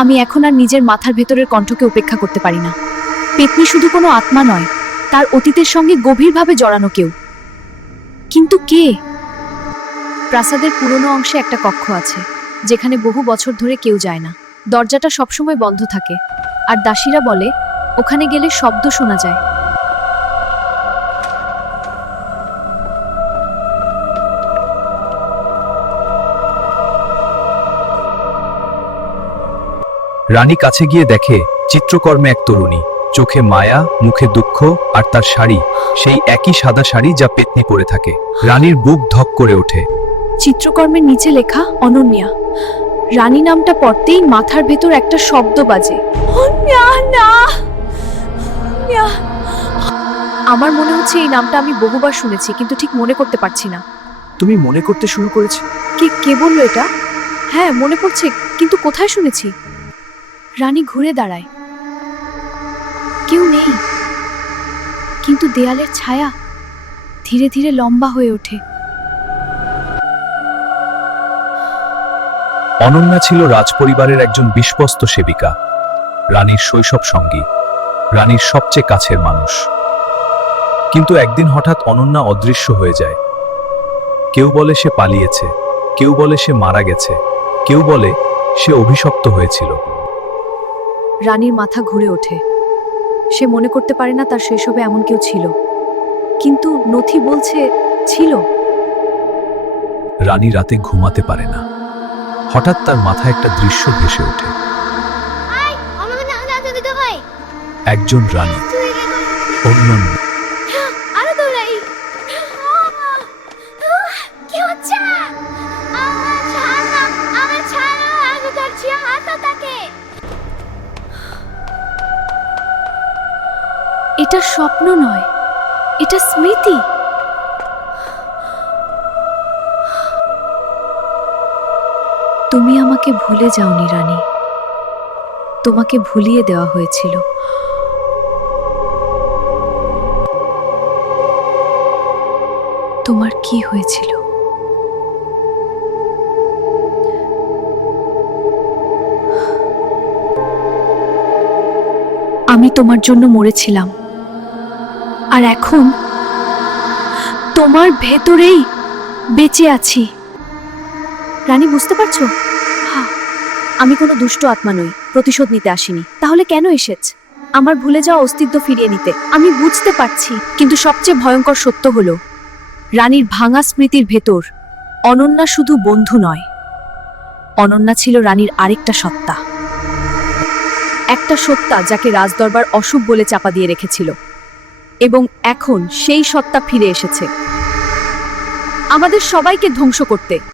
আমি এখন আর নিজের মাথার ভেতরের কণ্ঠকে উপেক্ষা করতে পারি না। পেতনি শুধু কোনো আত্মা নয়, তার অতীতের সঙ্গে গভীরভাবে জড়ানো কেউ। কিন্তু কে? প্রাসাদের পুরনো অংশে একটা কক্ষ আছে, যেখানে বহু বছর ধরে কেউ যায় না। দরজাটা সবসময় বন্ধ থাকে, আর দাসীরা বলে ওখানে গেলে শব্দ শোনা যায়। রানী কাছে গিয়ে দেখে চিত্রকর্মে এক তরুণী, চোখে মায়া, মুখে দুঃখ, আর তার শাড়ি সেই একই সাদা শাড়ি যা পেতনি পরে থাকে। রানীর বুক ধক করে ওঠে। চিত্রকর্মের নিচে লেখা অনন্যা। রানী নামটা পড়তেই মাথার ভেতর একটা শব্দ বাজে, অনন্যা না। আমার মনে হচ্ছে এই নামটা আমি বহুবার শুনেছি, কিন্তু ঠিক মনে করতে পারছি না। তুমি মনে করতে শুরু করেছ? কে বললো এটা? হ্যাঁ, মনে পড়ছে, কিন্তু কোথায় শুনেছি? রানী ঘুরে দাঁড়ায়, কেউ নেই, কিন্তু দেয়ালের ছায়া ধীরে ধীরে লম্বা হয়ে ওঠে। অনন্যা ছিল রাজপরিবারের একজন বিশ্বস্ত সেবিকা, রানীর শৈশব সঙ্গী, রানীর সবচেয়ে কাছের মানুষ। কিন্তু একদিন হঠাৎ অনন্যা অদৃশ্য হয়ে যায়। কেউ বলে সে পালিয়েছে, কেউ বলে সে মারা গেছে, কেউ বলে সে অভিশপ্ত হয়েছিল। রানীর মাথা ঘুরে ওঠে। সে মনে করতে পারে না তার শৈশবে এমন কেউ ছিল, কিন্তু নথি বলছে ছিল। রানী রাতে ঘুমাতে পারে না। হঠাৎ তার মাথায় একটা দৃশ্য ভেসে ওঠে। একজন রানী, অনন্যা। এটা স্বপ্ন নয়, এটা স্মৃতি। তুমি আমাকে ভুলে যাওনি রানী, তোমাকে ভুলিয়ে দেওয়া হয়েছিল। তোমার কি হয়েছিল? আমি তোমার জন্য মরেছিলাম, আর এখন তোমার ভেতরেই বেঁচে আছি। রানী, বুঝতে পারছো? হ্যাঁ, আমি কোনো দুষ্ট আত্মা নই, প্রতিশোধ নিতে আসিনি। তাহলে কেন এসেছ? আমার ভুলে যাওয়া অস্তিত্ব ফিরিয়ে নিতে। আমি বুঝতে পারছি, কিন্তু সবচেয়ে ভয়ঙ্কর সত্য হলো রানীর ভাঙা স্মৃতির ভেতর অনন্যা শুধু বন্ধু নয়, অনন্যা ছিল রানীর আরেকটা সত্তা। একটা সত্তা যাকে রাজদরবার অশুভ বলে চাপা দিয়ে রেখেছিল, এবং এখন সেই সত্তা ফিরে এসেছে আমাদের সবাইকে ধ্বংস করতে।